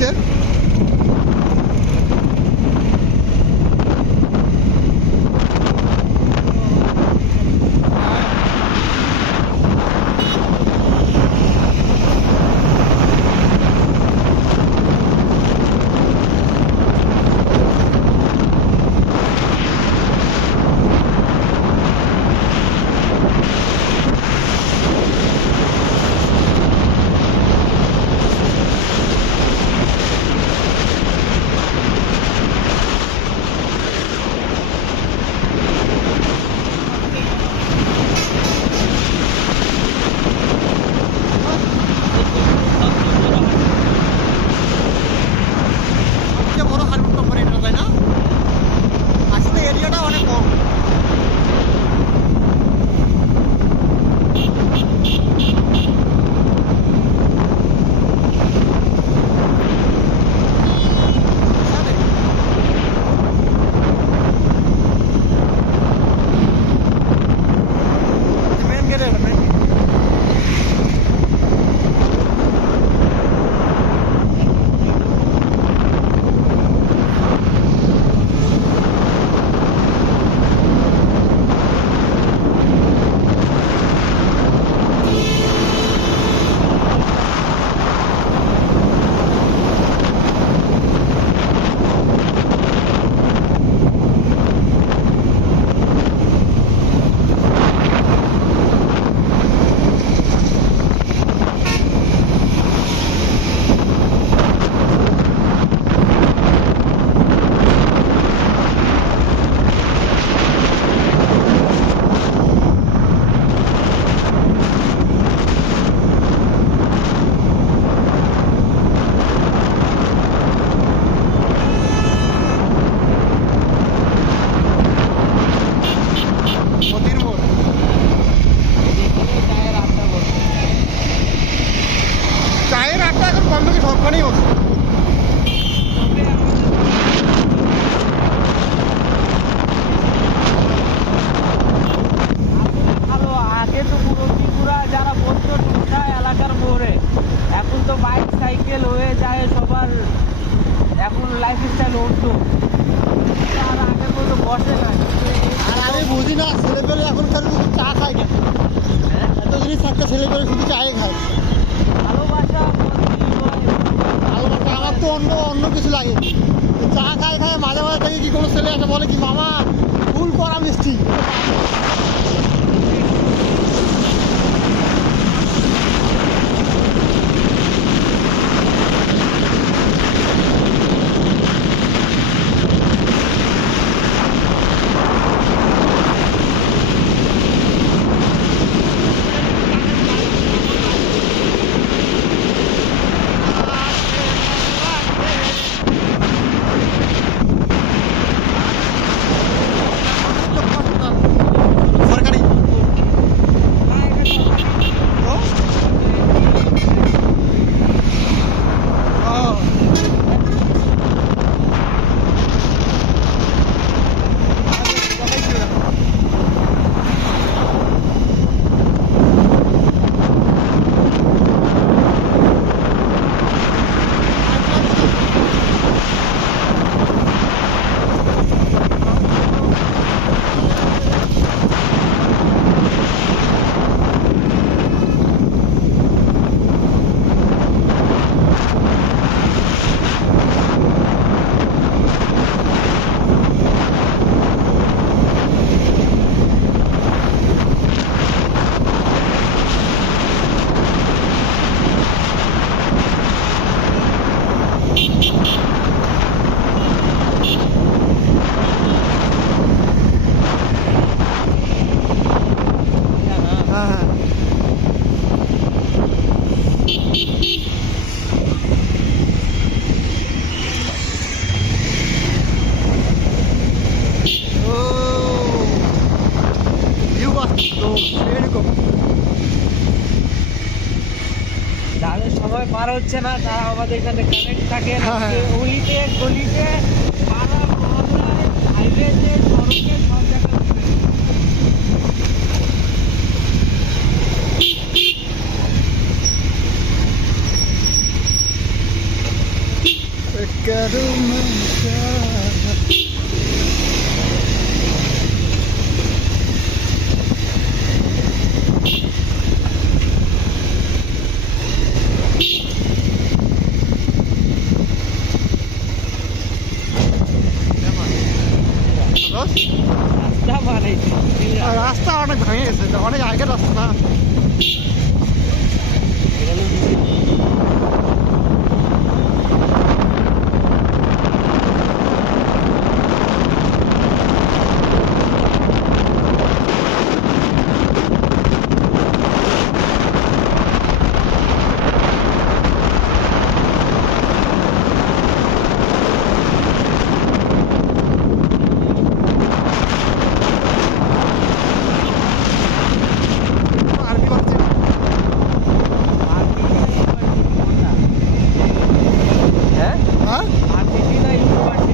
দিচ্ছে। ছেলেপেলে শুধু চায়ে খায়। ভালোবাসা আমার তো অন্য কিছু লাগে। চা খায় মাঝে মাঝে থেকে কি কোনো ছেলে আছে বলে কি মামা ফুল করা মিষ্টি। যাদের সময় পার হচ্ছে না তারা আমাদের এখানে কানেক্ট থাকে গলিতে গলিতে পাড়া মহল্লায় হাইওয়েতে সড়কে সব জায়গায় करूं मैं क्या। রাস্তা বানাইছে রাস্তা অনেক ভেঙে গেছে, অনেক আগের রাস্তা।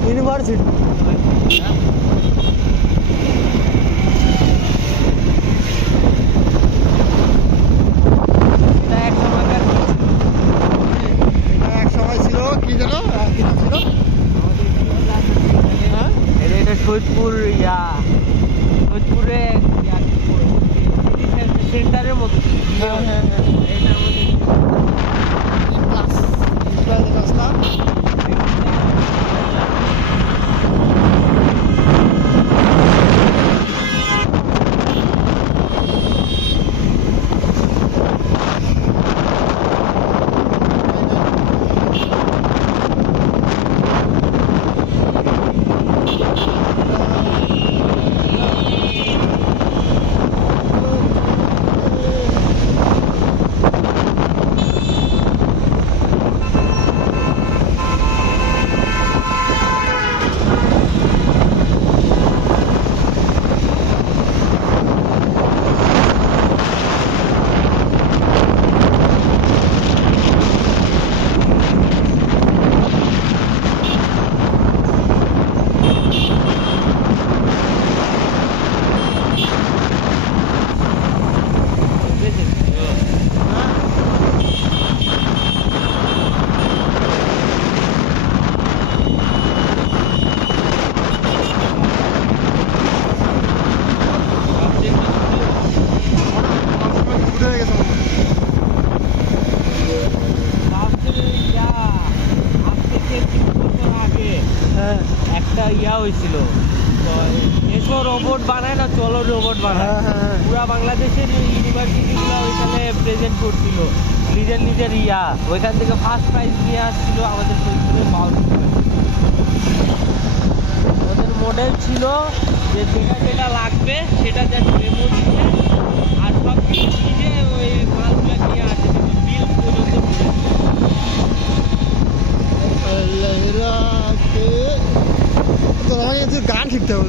ইউনিভার্সিটি এক সময় ছিল, কি যেন কি নাম ছিল, এটা সৈয়দপুর সৈয়দপুরে সেন্টারের মতো এটার মধ্যে রাস্তা। একটা হয়েছিল, এসো রোবট বানায় না, চলো রোবট বানায়, পুরা বাংলাদেশের ইউনিভার্সিটি গুলা ওইখানে প্রেজেন্ট করছিল নিজের নিজের ওইখান থেকে ফার্স্ট প্রাইজ নিয়ে আসছিল আমাদের ওদের মডেল ছিল যে যেটা যেটা লাগবে সেটা জাস্ট মেমো দিতে, আর সব কিছু নিজে ওই মালগুলা নিয়ে আসে, বিল পর্যন্ত আমাকে গান শিখতে হবে,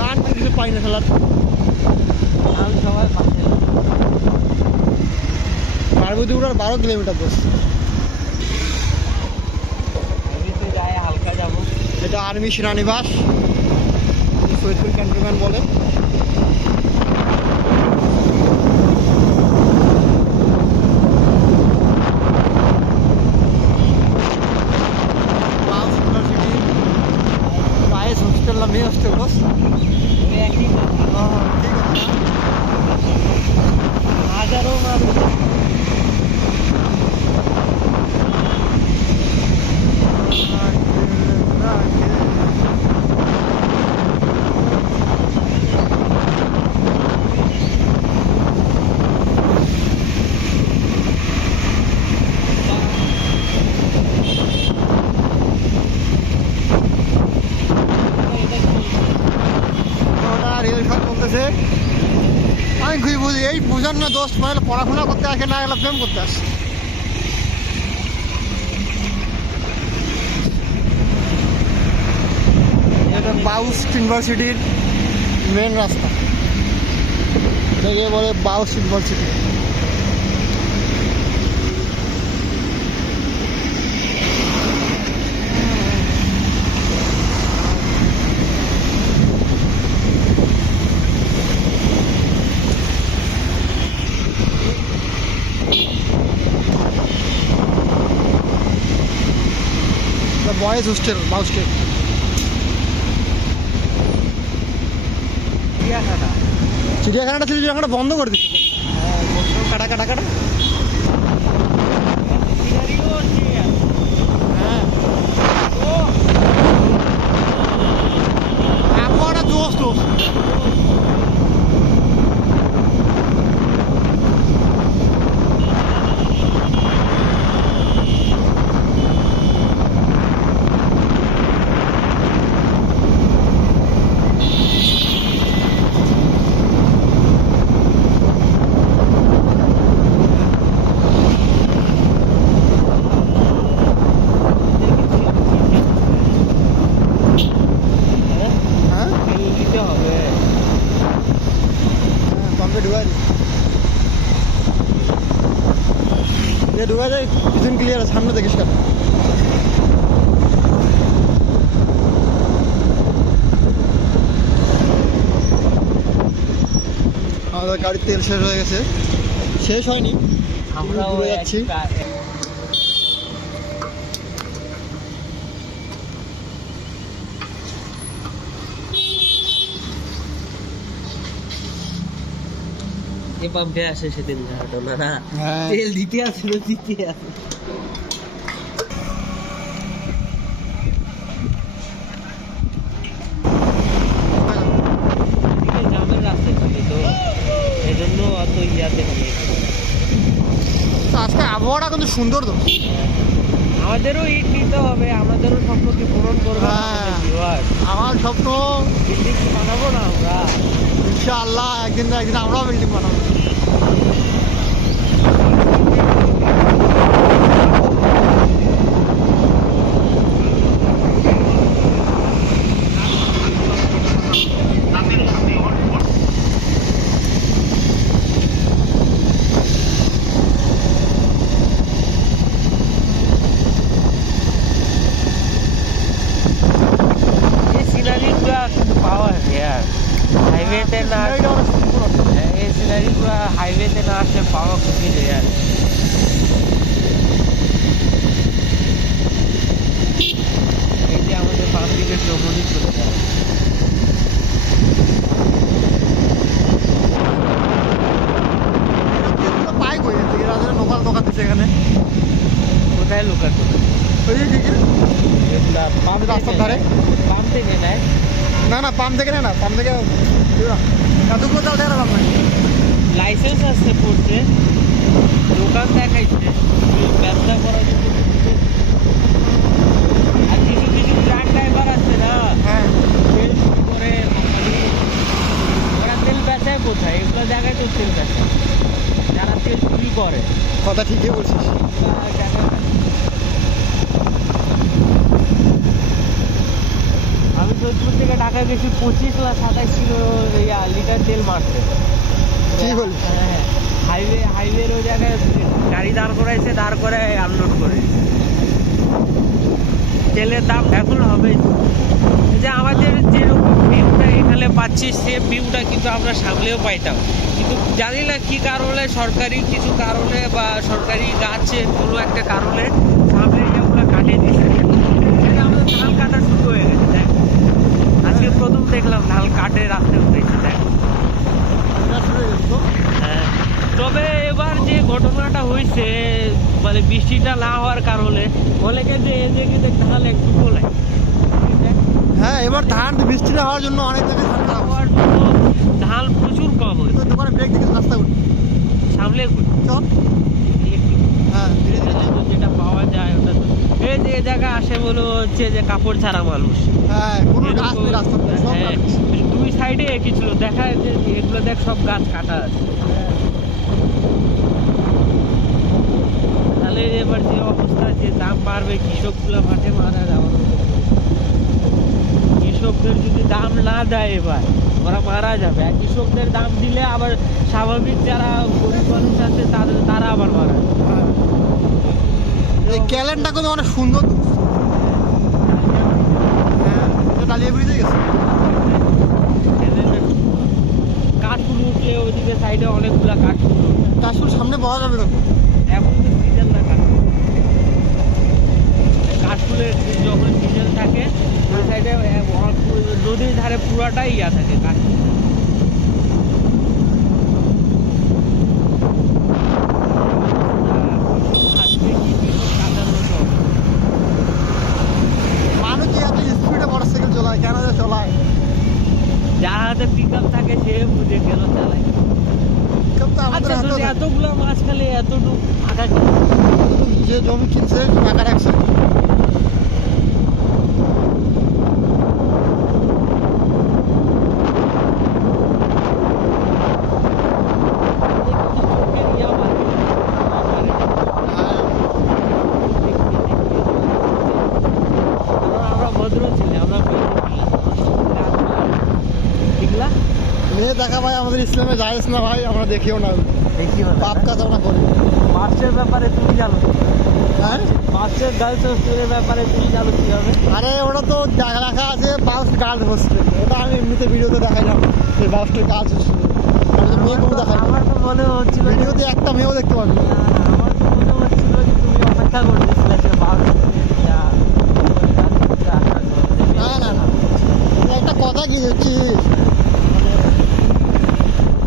গান কিছু পাই না খেলার। আমি সবাই পাশে পার্বতীপুর 12 কিলোমিটার বস, যায় হালকা যাবো। এটা আর্মি সেনানিবাস, সৈয়দপুর ক্যান্টনমেন্ট বলে। মেয়ে হস্টেল বস, একই কথা, হাজারো মানুষ আমি খুবই বুঝি, এই বুঝার না দোষ, মানে পড়াশোনা করতে আসে না, এগুলো প্রেম করতে আসে। এটা বাউস ইউনিভার্সিটির মেন রাস্তা, এটাকে বলে বাউস ইউনিভার্সিটি। বয়েজ হোস্টেল বা হোস্টেল। চিড়িয়াখানা চিড়িয়াখানাটা ছিল, চিড়িয়াখানাটা বন্ধ করে দিচ্ছে। কাটা কাটা কাটা। সিনারিও ঠিক আছে। হ্যাঁ, ও আবহাওয়াটা জোস জোস। হ্যাঁ, তেল দিতে হবে। পাম্পে ঢুকাই ঢুকা যায়। পিছন ক্লিয়ার, সামনে দেখিস কেন। আমাদের গাড়ির তেল শেষ হয়ে গেছে। শেষ হয়নি, আমরাও ঘুরে যাচ্ছি। এ পাম্পে আসে সেদিন ঘটনা না, হ্যাঁ। তেল দিতে আসছিল, দিতে আসে। জামের রাস্তা ছিল তো, এই জন্য অত ইয়াতে নিয়ে আজকে আবহাওয়াটা কিন্তু সুন্দর তো। আমাদেরও ইট নিতে হবে, আমাদেরও স্বপ্নকে পূরণ করবো। হ্যাঁ। আমার স্বপ্ন বিল্ডিং বানাবো না আমরা। ইনশাআল্লাহ একদিন না একদিন আমরাও বিল্ডিং বানাবো। ये सीनरी पूरा पावर है यार, हाईवे ते ना সিনারিটা অনেক সুন্দর আছে। ये सीनरी पूरा हाईवे ते ना আসে পাওয়া খুবই রেয়ার। এই যে আমাদের পাবলিকের ভ্রমণই চলে যায়। তেলগুলো পাই কই এর থেকে? রাজা লোকাল দোকান দিচ্ছে এখানে। কোথায় লোকাল কোথায় ওই যে কি কি? এগুলা পাম্প রাস্তার ধারে? পাম্প থেকে নেয়। না না, পাম্প থেকে না, পাম্প থেকে এতগুলো চাল থেকে পাম্প নাই। লাইসেন্স আছে পড়ছে, দোকান দেখাইছে, ব্যবসা করার জন্য দিচ্ছে। আর কিছু কিছু ট্রাক ড্রাইভার আছে না, হ্যাঁ, তেল চুরি করে কোম্পানি, ওরা তেল বেচায় কোথায়? এগুলো জায়গায় তো তেল বেচায়, যারা তেল চুরি করে কথা ঠিকই বলছিস। ওরা জায়গায় বেচায়। আমি যোধপুর থেকে ঢাকায় গেছি 25 লাখ 27 কিলো লিটার তেল মারছে। কি বলিস? হ্যাঁ, হাইওয়ের ওই জায়গায় গাড়ি দাঁড় করাইছে, দাঁড় করে আনলোড করে দিছে। তেলের দাম এখন হবে। এই যে আমাদের যেরকম ভিউটা এখানে পাচ্ছি, সেম ভিউটা কিন্তু আমরা সামলেও পাইতাম, কিন্তু জানি না কি কারণে, সরকারি কিছু কারণে বা সরকারি গাছের কোনো একটা কারণে সামনে এগুলো কাটিয়ে দিচ্ছে। এই যে আমাদের ধান কাটা শুরু হয়ে গেছে, দেখ আজকে প্রথম দেখলাম ধান কাটে রাস্তায় উঠেছে, দেখ। হ্যাঁ, তবে এবার যে ঘটনাটা হয়েছে, মানে বৃষ্টিটা না হওয়ার কারণে অনেকে যে এদিকে ধান একটু বলে হ্যাঁ, এবার ধান বৃষ্টিটা হওয়ার জন্য অনেক জায়গায় ধান খারাপ। হওয়ার জন্য ধান প্রচুর কম হয়েছে। তোর দোকানে ব্রেক দিকে রাস্তা উঠি সামলে চল। হ্যাঁ, ধীরে ধীরে চল। যেটা পাওয়া যায় ওটা তো এই যে জায়গা আসে বলে হচ্ছে যে কাপড় ছাড়া মানুষ। হ্যাঁ, কোনো গাছ নেই রাস্তা, সব হ্যাঁ, গাছ। দুই সাইডে একই ছিল, দেখা যে এগুলো দেখ সব গাছ কাটা আছে। তাহলে এবার যে অবস্থা, যে দাম বাড়বে, কৃষকগুলো মাঠে মারা যাবে। কৃষকদের যদি দাম না দেয় এবার ওরা মারা যাবে, আর কৃষকদের দাম দিলে আবার স্বাভাবিক যারা গরিব মানুষ আছে তারা আবার মারা যাবে। এই ক্যালেন্ডটা কিন্তু অনেক সুন্দর তো। হ্যাঁ, ডালিয়া ব্রিজে গেছে। কাঠগুলো উঠলে ওইদিকে সাইডে অনেকগুলা কাঠগুলো, কাশফুল সামনে পাওয়া যাবে না। এখন তো সিজন না কাঠফুল। কাঠফুলের যখন এতটুকু ফাঁকা কিনে যে জমি কিনছে টাকা রাখছে। আমরা ভদ্র ছিলাম, আমরা ঠিকলা মেয়ে দেখা ভাই আমাদের ইসলামে জায়েজ না ভাই, আমরা দেখিও না, দেখি পাপ কাজ আমরা করি। মার্চের ব্যাপারে তুমি জানো? হ্যাঁ মার্চের গার্লস হোস্টেলের ব্যাপারে তুমি জানো কিভাবে? আরে ওটা তো লেখা আছে বাউস গার্লস হোস্টেল, ওটা আমি এমনিতে ভিডিওতে দেখাইলাম এই বাউসটার গার্লস হোস্টেল। মেয়ে কোনো দেখাই আমার তো মনে হচ্ছিল যে- ভিডিওতে একটা মেয়েও দেখতে পাবি। আমার তো মনে হচ্ছিল যে তুমি অপেক্ষা করতেছিলে সে বাউন্স না না না, একটা কথা কি হচ্ছে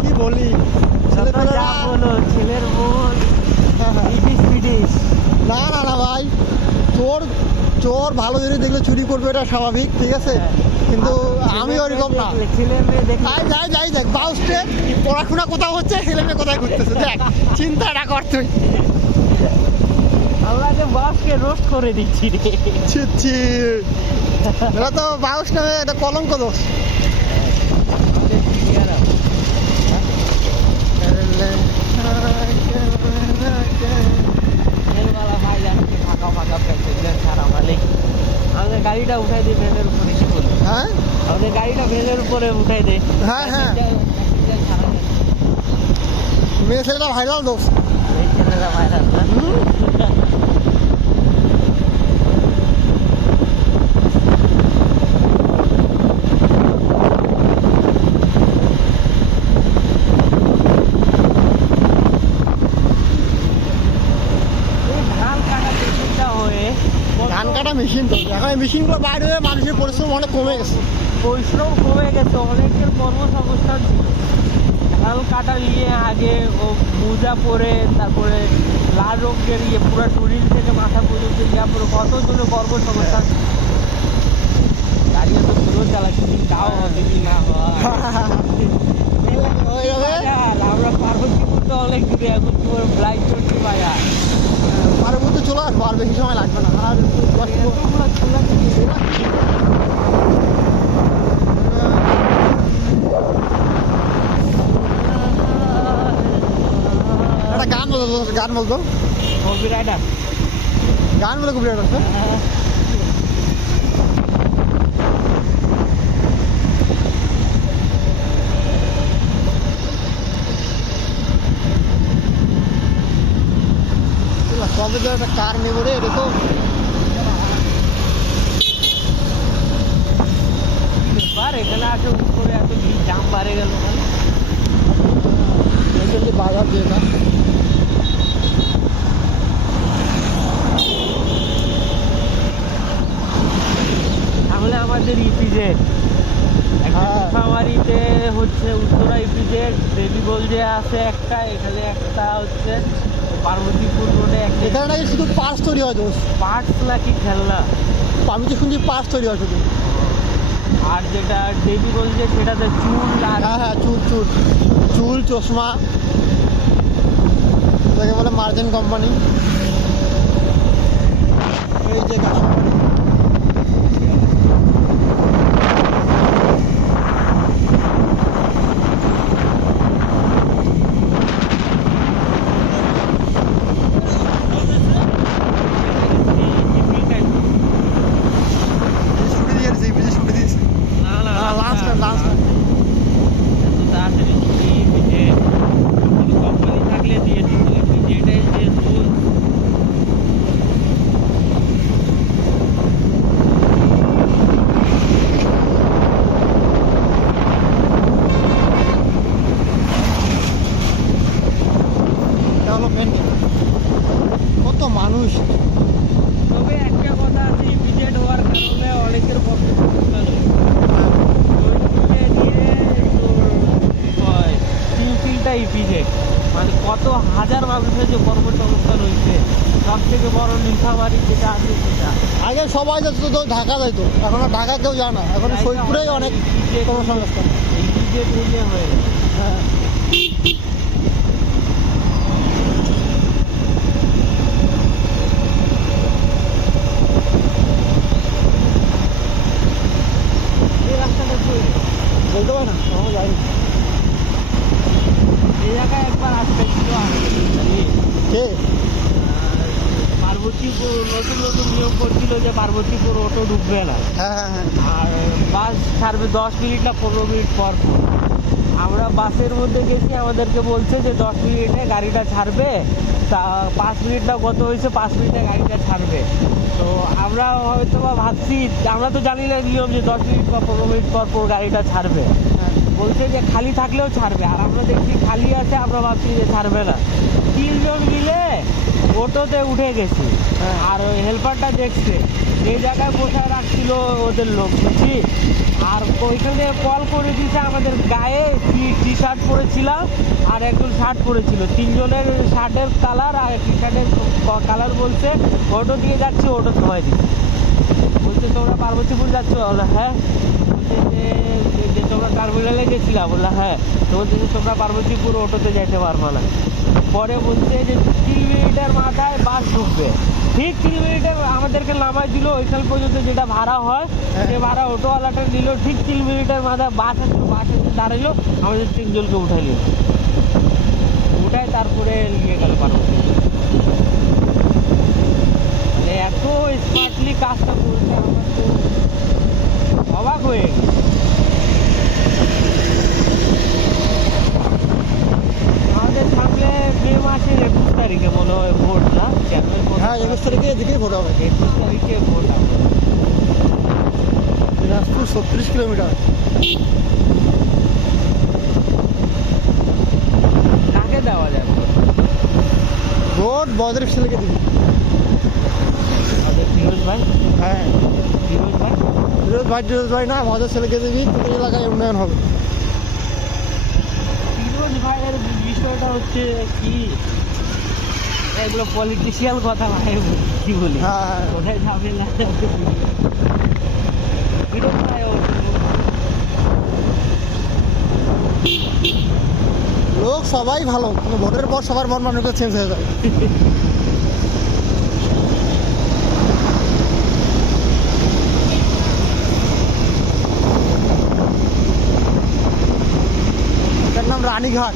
কি বলি ছেলেপেলেরা বলো ছেলের মন হ্যাঁ, হ্যাঁ। ব্রিটিশ ব্রিটিশ না না না ভাই, চোর চোর ভালো জিনিস দেখলে চুরি করবে, এটা স্বাভাবিক, ঠিক আছে, কিন্তু আমি ওইরকম না। ছেলে মেয়ে দেখলে যাই যাই যাই দেখ বাউসটে পড়াশোনা কোথাও হচ্ছে, ছেলে মেয়ে কোথায় ঘুরতেছে, দেখ চিন্তাটা কর তুই। আমরা যে বাসকে রোস্ট করে দিচ্ছি রে ছি ছি, এটা তো বাউস নামে এটা কলঙ্ক দোষ। আমাদের গাড়িটা উঠাই দিই ভ্যানের উপরে, কি বলি? হ্যাঁ আমাদের গাড়িটা ভ্যানের উপরে উঠাই দে। হ্যাঁ হ্যাঁ, মেয়ে ছেলেটা ভাইরাল দোষ। এই ছেলেরা ভাইরাল না? এই ধান কাটা মেশিনটা হয়ে ধান কাটা মেশিন তো, এখন এই মেশিনগুলো বাইরে হয়ে মানুষের পরিশ্রম অনেক কমে গেছে। পরিশ্রম কমে গেছে, অনেকের কর্মসংস্থান ছিল। ধান কাটা নিয়ে আগে ও মোজা পরে, তারপরে লাল রঙের পুরো শরীর থেকে মাথা পর্যন্ত পুরো কতজনের কর্মসংস্থান ছিল। গাড়িও তো পুরো চালাচ্ছি, তাও যদি না হয় ওইভাবে আমরা পার্বতীপুর তো অনেক দূরে, এখন তোমার ব্লাইট চলছে বাজার পারের মধ্যে চলে আসবো, আর বেশি সময় লাগবে না। আর এতগুলো চুলা একটা গান বলতো, গান বলতো, কপিরাইটার গান বলে খুব রেট আছে। কবে তো একটা কার নেবো রে, এটা তো ব্যাপার, এখানে আছে উপরে এত ভিড়, দাম বাড়ে গেল বাজার দিয়ে না। তাহলে আমাদের ইপিজেড হ্যাঁ। খামারিতে হচ্ছে উত্তরা ইপিজেড দেবীগঞ্জে আছে একটা, এখানে একটা হচ্ছে পার্বতীপুর রোডে একটা। এখানে নাকি শুধু পার্স তৈরি হয় দোষ, পার্টস নাকি খেলনা, আমি তো শুনছি পার্স তৈরি হয় শুধু। আর যেটা দেবীগঞ্জে সেটাতে চুল আর হ্যাঁ হ্যাঁ, চুল চুল চুল চশমা, এটাকে বলে মার্জেন কোম্পানি। এই যে কোম্পানি ছুটি দিয়ে দিয়েছে, ইপিজে ছুটি দিয়েছে। না না লাস্ট লাস্ট এত তাড়াতাড়ি ছুটি ইপিজেড কোম্পানি থাকলে দিয়ে দিত, ইপিজেডের যে রুল ডেভেলপমেন্ট, কত মানুষ। তবে একটা কথা আছে, ইপিজেড হওয়ার কারণে অনেকের কর্মসংস্থান তিনটা ইপিজেড, মানে কত হাজার মানুষের যে কর্মসংস্থান হয়েছে। সব থেকে বড় নীলফামারী যেটা আছে সেটা, আগে সবাই যেত তো ঢাকা যাইতো, এখন আর ঢাকা কেউ যায় না, এখন ফরিদপুরেই অনেক কর্মসংস্থান। ইপিজেড হয়ে হয়ে গেছে। হ্যাঁ পার্বতীপুর নতুন নতুন নিয়ম করছিল যে পার্বতীপুর অটো ঢুকবে না, হ্যাঁ হ্যাঁ হ্যাঁ আর বাস ছাড়বে 10 মিনিট না 15 মিনিট পর পর। আমরা বাসের মধ্যে গেছি, আমাদেরকে বলছে যে 10 মিনিটে গাড়িটা ছাড়বে, তা 5 মিনিট না কত হয়েছে, 5 মিনিটে গাড়িটা ছাড়বে। তো আমরা হয়তো বা ভাবছি, আমরা তো জানি না নিয়ম যে 10 মিনিট বা 15 মিনিট পর পর গাড়িটা ছাড়বে। হ্যাঁ। বলছে যে খালি থাকলেও ছাড়বে, আর আমরা দেখছি খালি আছে, আমরা ভাবছি যে ছাড়বে না। 3 জন মিলে অটোতে উঠে গেছি, হ্যাঁ। আর ওই হেল্পারটা দেখছে যে জায়গায় বসায় রাখছিল ওদের লোক, বুঝছি। আর ওইখানে কল করে দিয়েছে আমাদের গায়ে, টি শার্ট পরেছিলাম আর একজন শার্ট পরেছিল, 3 জনের শার্টের কালার আর টি শার্টের কালার। বলছে অটো দিয়ে যাচ্ছে, অটো সময় দিচ্ছে। বলছে তোমরা পার্বতীপুর যাচ্ছ? বললো হ্যাঁ। বলছে যে তোমরা টার্মিনালে গেছিলা? বললো হ্যাঁ। তো বলছে যে তোমরা পার্বতীপুর অটোতে যাইতে পারবে না। পরে বলছে যে 3 মিনিটের মাথায় বাস ঢুকবে। ঠিক 3 মিনিটে আমাদেরকে নামাই দিল, ওইখান পর্যন্ত যেটা ভাড়া হয় সে ভাড়া অটোওয়ালাটা নিল। ঠিক 3 মিনিটের মাথায় বাস এসে দাঁড়াইলো, আমাদের 3 জনকে উঠাই নিল। উঠায় তারপরে নিয়ে গেল পার্বতীপুর। মানে এত স্মার্টলি কাজটা করেছে, আমার তো অবাক হয়ে গেছে। আমাদের সামনে মে মাসের 21 তারিখে মনে হয় ভোট, না? হ্যাঁ 21 তারিখে এদিকেই ভোট হবে। 21 তারিখে ভোট হবে। দিনাজপুর 36 কিলোমিটার। কাকে দেওয়া যাবে ভোট বদের ছেলেকে দিবি। আমাদের ফিরোজ ভাই। হ্যাঁ ফিরোজ ভাই ফিরোজ ভাই না, মদের ছেলেকে দিবি, তোদের এলাকায় উন্নয়ন হবে। ফিরোজ ভাইয়ের বিষয়টা হচ্ছে কি, এগুলো পলিটিশিয়াল কথা ভাই, কি বলি। হ্যাঁ হ্যাঁ কোথায় যাবে না যাবে। ফিরোজ ভাই লোক সবাই ভালো, কিন্তু ভোটের পর সবার মন মানসিকতা চেঞ্জ হয়ে যায়। এটার নাম রানীঘাট।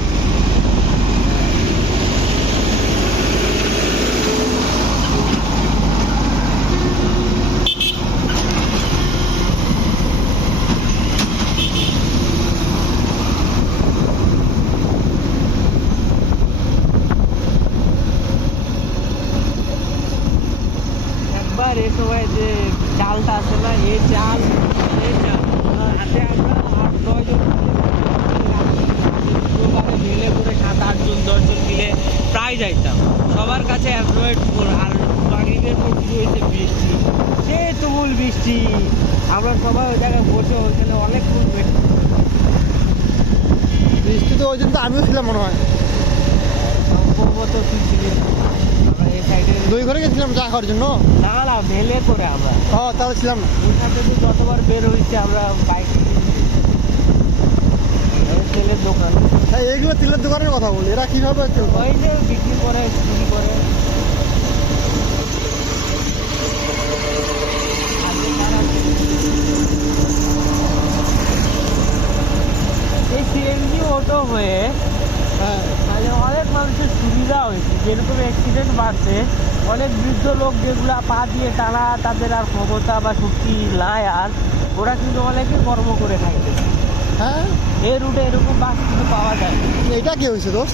একবার এ সময় যে চালটা আছে না, এই চাল হাতে আমরা 8-9 জন শুক্রবারে মিলে করে 7-8 জন 10 জন মিলে প্রায় যাইতাম। সবার কাছে অ্যান্ড্রয়েড ফোন, আর মাগরিবের পর শুরু হয়েছে বৃষ্টি, সে তুমুল বৃষ্টি। আমরা সবাই ওই জায়গায় বসে ওইখানে অনেকক্ষণ বৃষ্টি তো ওই দিন তো আমিও ছিলাম মনে হয়। সম্ভবত তুই ছিলি। আমরা এই সাইডে দই ঘরে গেছিলাম চা খাওয়ার জন্য। না না মেলে করে আমরা ও তাহলে ছিলাম না। ওইখান থেকে যতবার বের হয়েছে আমরা বাইক তেলের দোকান, হ্যাঁ এইগুলো তিলের দোকানের কথা বলি, এরা কিভাবে চলবে? ওই যে বিক্রি করে চুরি করে। এই সিএনজি অটো হয়ে হ্যাঁ মানে অনেক মানুষের সুবিধা হয়েছে। যেরকম অ্যাক্সিডেন্ট বাড়ছে, অনেক বৃদ্ধ লোক যেগুলা পা দিয়ে টানা, তাদের আর ক্ষমতা বা শক্তি নাই, আর ওরা কিন্তু অনেকে কর্ম করে খাইতেছে। হ্যাঁ এই রুটে এরকম বাস কিন্তু পাওয়া যায়। এটা কি হয়েছে দোষ?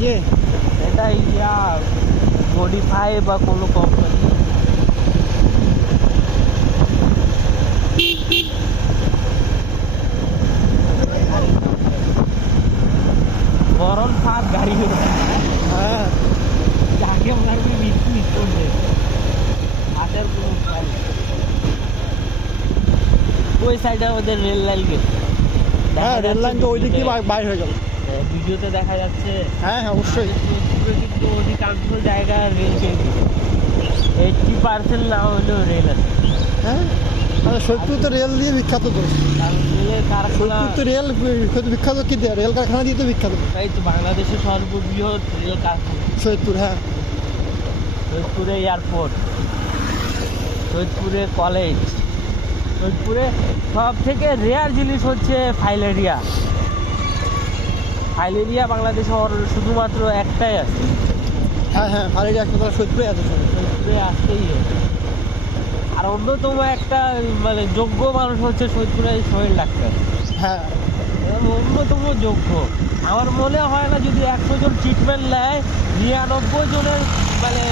যে এটা ইয়া মডিফাই বা কোনো কোম্পানি। গরম ফাঁক গাড়ি হ্যাঁ যাকে মারবি মিস করবে, হাতের কোনো উপায় নেই। ওই সাইডে ওদের রেল লাইন গেছে। হ্যাঁ রেল লাইন তো ওই দিক দিয়ে বাইর হয়ে গেল। ভিডিওতে দেখা যাচ্ছে। হ্যাঁ হ্যাঁ অবশ্যই। কিন্তু অধিকাংশ জায়গা রেল পেয়েছে, 80% না হলেও রেল আছে। হ্যাঁ সৈয়দপুর তো রেল দিয়ে বিখ্যাত তো। কারণ রেলের কারখানা, সৈয়দপুর তো রেল বিখ্যাত কি দিয়ে, রেল কারখানা দিয়ে তো বিখ্যাত। তাই তো বাংলাদেশের সর্ববৃহৎ রেল কারখানা সৈয়দপুর। হ্যাঁ সৈয়দপুরে এয়ারপোর্ট, সৈয়দপুরে কলেজ, সৈয়দপুরে সব থেকে রেয়ার জিনিস হচ্ছে ফাইলেরিয়া। ফাইলেরিয়া বাংলাদেশে শুধুমাত্র একটাই আছে, হ্যাঁ হ্যাঁ, ফাইলেরিয়া হাসপাতাল সৈয়দপুরে আছে সব। সৈয়দপুরে আসতেই হবে। আর অন্যতম একটা মানে যোগ্য মানুষ হচ্ছে সৈয়দপুরে সোহেল ডাক্তার, হ্যাঁ অন্যতম যোগ্য। আমার মনে হয় না যদি 100 জন ট্রিটমেন্ট নেয় 99 জনের মানে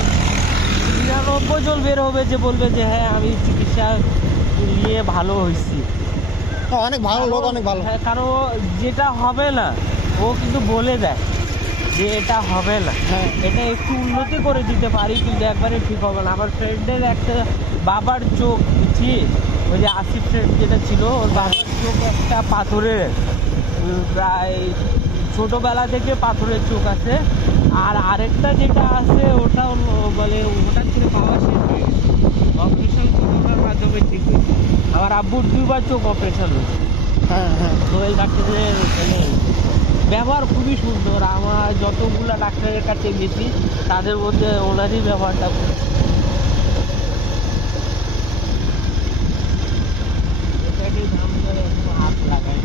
99 জন বের হবে যে বলবে যে হ্যাঁ আমি চিকিৎসা নিয়ে ভালো হয়েছি। অনেক ভালো লোক, অনেক ভালো। হ্যাঁ, কারণ যেটা হবে না ও কিন্তু বলে দেয় যে এটা হবে না, হ্যাঁ এটা একটু উন্নতি করে দিতে পারি কিন্তু একবারে ঠিক হবে না। আমার ফ্রেন্ডের একটা বাবার চোখ বুঝছিস, ওই যে আসিফ ফ্রেন্ড যেটা ছিল ওর বাবার চোখ একটা পাথরের, প্রায় ছোটোবেলা থেকে পাথরের চোখ আছে। আর আরেকটা যেটা আছে ওটা বলে ওটা ছিল বাবা শেষ হয়ে গেছে, অপারেশন করার মাধ্যমে ঠিক হয়েছে। আমার আব্বুর 2বার চোখ অপারেশন হয়েছে। হ্যাঁ হ্যাঁ, সোহেল ডাক্তারের মানে ব্যবহার খুবই সুন্দর। আমার যতগুলা ডাক্তারের কাছে গেছি তাদের মধ্যে ওনারই ব্যবহারটা খুব এটাকে দাম করে একটু হাত লাগায়।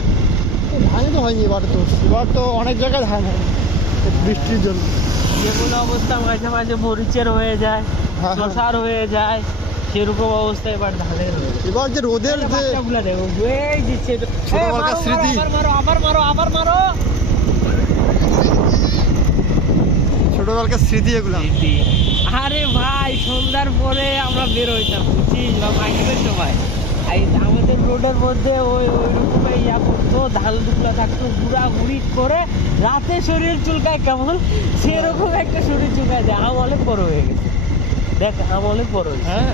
ধানই তো হয়নি এবার, তো এবার তো অনেক জায়গায় ধান হয় বৃষ্টির জন্য। যেগুলো অবস্থা মাঝে মাঝে মরিচের হয়ে যায়, হ্যাঁ, হ্যাঁ। শশার হয়ে যায়, সেরকম অবস্থা এবার ধানের হয়ে যায়। এবার যে রোদের যে বাচ্চাগুলা দেখো এই দিচ্ছে, ছোটবেলাকার স্মৃতি। আবার মারো। ছোটবেলাকার স্মৃতি এগুলা। আরে ভাই সন্ধ্যার পরে আমরা বের হইতাম বুঝছিস, বা মাইকেলের সময় এই আমাদের রোডের মধ্যে ওইরকম ইয়া করতো, ধান দুগুলা থাকতো, ঘুরাঘুরি করে রাতে শরীর চুলকায় কেমন সেরকম একটা শরীর চুলকায় যায়। আমলে বড় হয়ে গেছে, দেখ আমলে বড় হয়েছে। হ্যাঁ,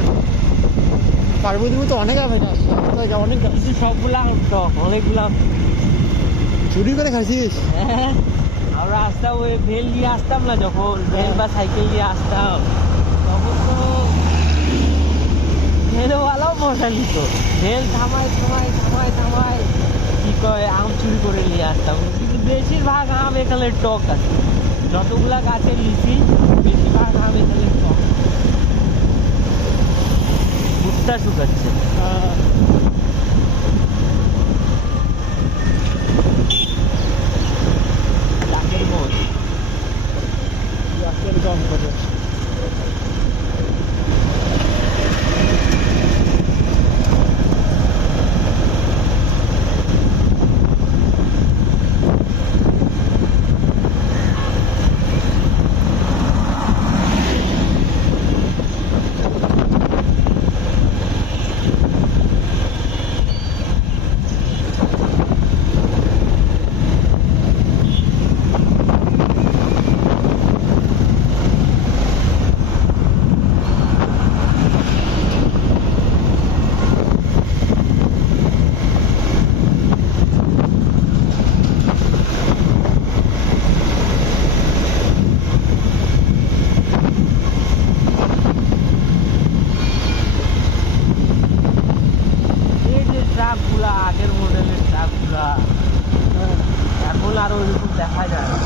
পার্বতীপুর তো অনেক হবে না, অনেক কিন্তু সবগুলা টক, অনেকগুলা চুরি করে খাইছিস। হ্যাঁ, আমরা আসতাম ওই ভেল নিয়ে আসতাম না, যখন ভেল বা সাইকেল নিয়ে আসতাম তখন তো ভেলওয়ালাও মজা নিত। ভেল থামায় কি কয় আম চুরি করে নিয়ে আসতাম। কিন্তু বেশিরভাগ আম এখানে টক আছে, যতগুলা গাছে লিচি বেশিরভাগ আম এখানে টক। ভুট্টা শুকাচ্ছে। ডাকের বোন কম করে ট্রাকগুলা, আগের মডেলের ট্রাকগুলা এখন আর ওইরকম দেখা যায় না।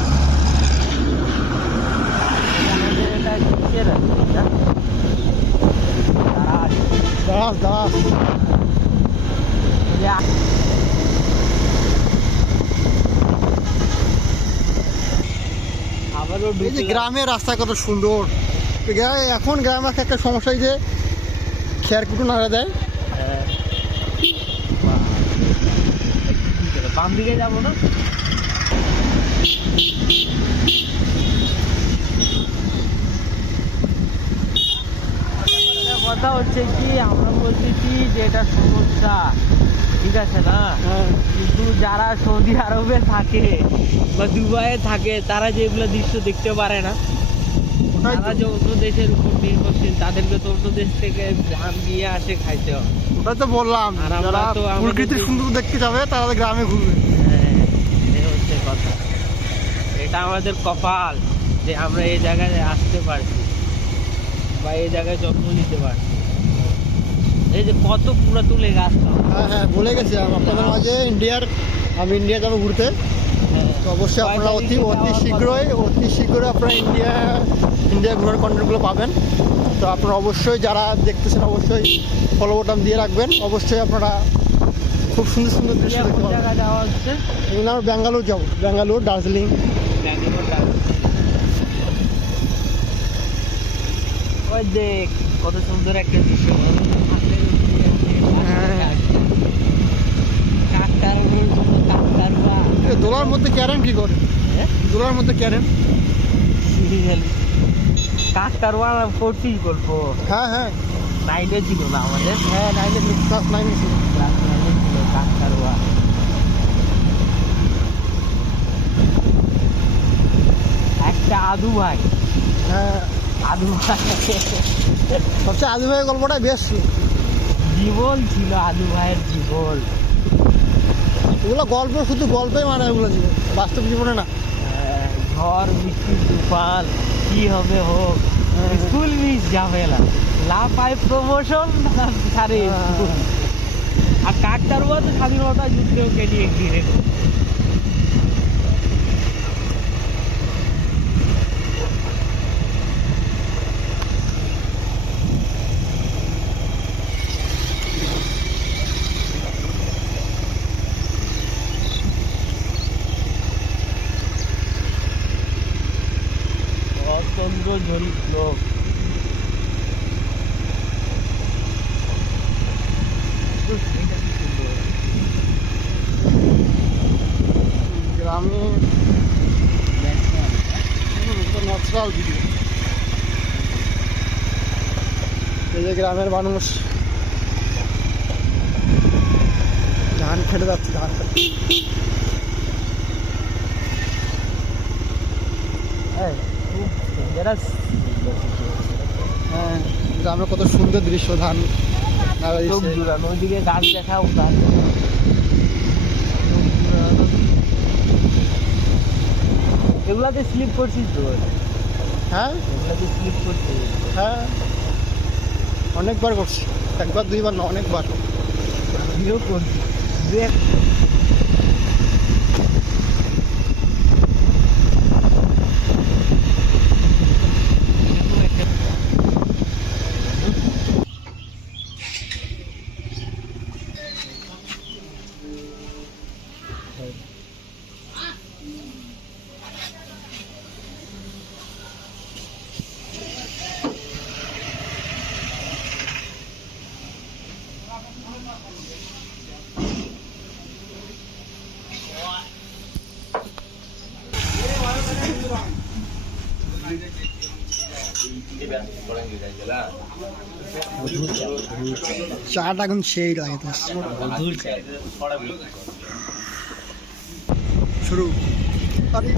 আমাদের এটা কিসের আছে এটা? দাস ওই যে আবারও এই যে গ্রামের রাস্তা কত সুন্দর। এখন গ্রামের রাস্তা একটা সমস্যা, এই যে খেয়ার কুটো নাড়া দেয়। বাম দিকে যাবো না, কথা হচ্ছে কি আমরা বলতেছি যে এটা সমস্যা, ঠিক আছে না? কিন্তু যারা সৌদি আরবে থাকে বা দুবাইয়ে থাকে তারা যেগুলো দৃশ্য দেখতে পারে না, তারা যে অন্য দেশের উপর নির্ভরশীল, তাদেরকে তো অন্য দেশ থেকে ধান দিয়ে আসে খাইতে হয়। ওটাই তো বললাম, আর আমরা যারা তো আমাদের প্রকৃতি সুন্দর দেখতে যাবে তারা গ্রামে ঘুরবে। হ্যাঁ, এই হচ্ছে কথা। এটা আমাদের কপাল যে আমরা এই জায়গায় আসতে পারছি বা এই জায়গায় যত্ন নিতে পারছি। এই যে কত পুরো তুলে গাছ। হ্যাঁ হ্যাঁ, বলে গেছি আপনাদের মাঝে আমি ইন্ডিয়া যাবো ঘুরতে। তো অবশ্যই আপনারা অতি শীঘ্রই আপনারা ইন্ডিয়া ঘোরার কন্টেন্টগুলো পাবেন। তো আপনারা অবশ্যই যারা দেখতেছেন অবশ্যই ফলো বাটন দিয়ে রাখবেন। অবশ্যই আপনারা খুব সুন্দর সুন্দর দৃশ্য ইন্ডিয়া দেখতে কোন পাবেন। জায়গায় যাওয়া হচ্ছে? এগুলো আমরা ব্যাঙ্গালোর যাবো, ব্যাঙ্গালোর, দার্জিলিং। ব্যাঙ্গালোর যাওয়া। ওই দেখ কত সুন্দর একটা দৃশ্য। হ্যাঁ। কাকতারুয়া। এ দোলার মধ্যে ক্যারেন কি করে? দোলার মধ্যে ক্যারেন? কাকতারুয়া করছিস গল্প? হ্যাঁ হ্যাঁ নাইনে ছিল না আমাদের? হ্যাঁ, 9 ক্লাস 9 ছিল। ক্লাস 9 ছিল কাকতারুয়া। একটা আদু ভাই, হ্যাঁ, আদু ভাই সবচেয়ে আজু ভাইয়ের গল্পটাই বেশ ছিল। জীবন ছিল আদু ভাইয়ের জীবন। ওগুলো গল্প, শুধু গল্পই মানে ওগুলো জীবন, বাস্তব জীবনে না। ঝড় বৃষ্টি তুফান কি হবে হোক, স্কুল মিস ঝামেলা, লাফায় প্রমোশন ছাড়ে স্কুল। আর কাকতারুয়া তো স্বাধীনতা যুদ্ধেও কেটে ঘিরে। চন্দ্র জরিপ লোক গ্রামে ন্যাচারাল ভিডিও। এই যে গ্রামের মানুষ ধান খেতে যাচ্ছে, ধান খেতে। খুব ডেঞ্জারাস। হ্যাঁ, গ্রামের কত সুন্দর দৃশ্য, ধান লাগা চোখ দিচ্ছে। জুড়ানো, ওইদিকে গাছ দেখাও গাছ। এগুলাতে স্লিপ করছিস তো? হ্যাঁ এগুলাতে স্লিপ করছিস? হ্যাঁ, অনেকবার করছি, একবার দুইবার না, অনেকবার। আমিও করছি। দেখ চাটা এখন সেই লাগে তো। শুরু। আরে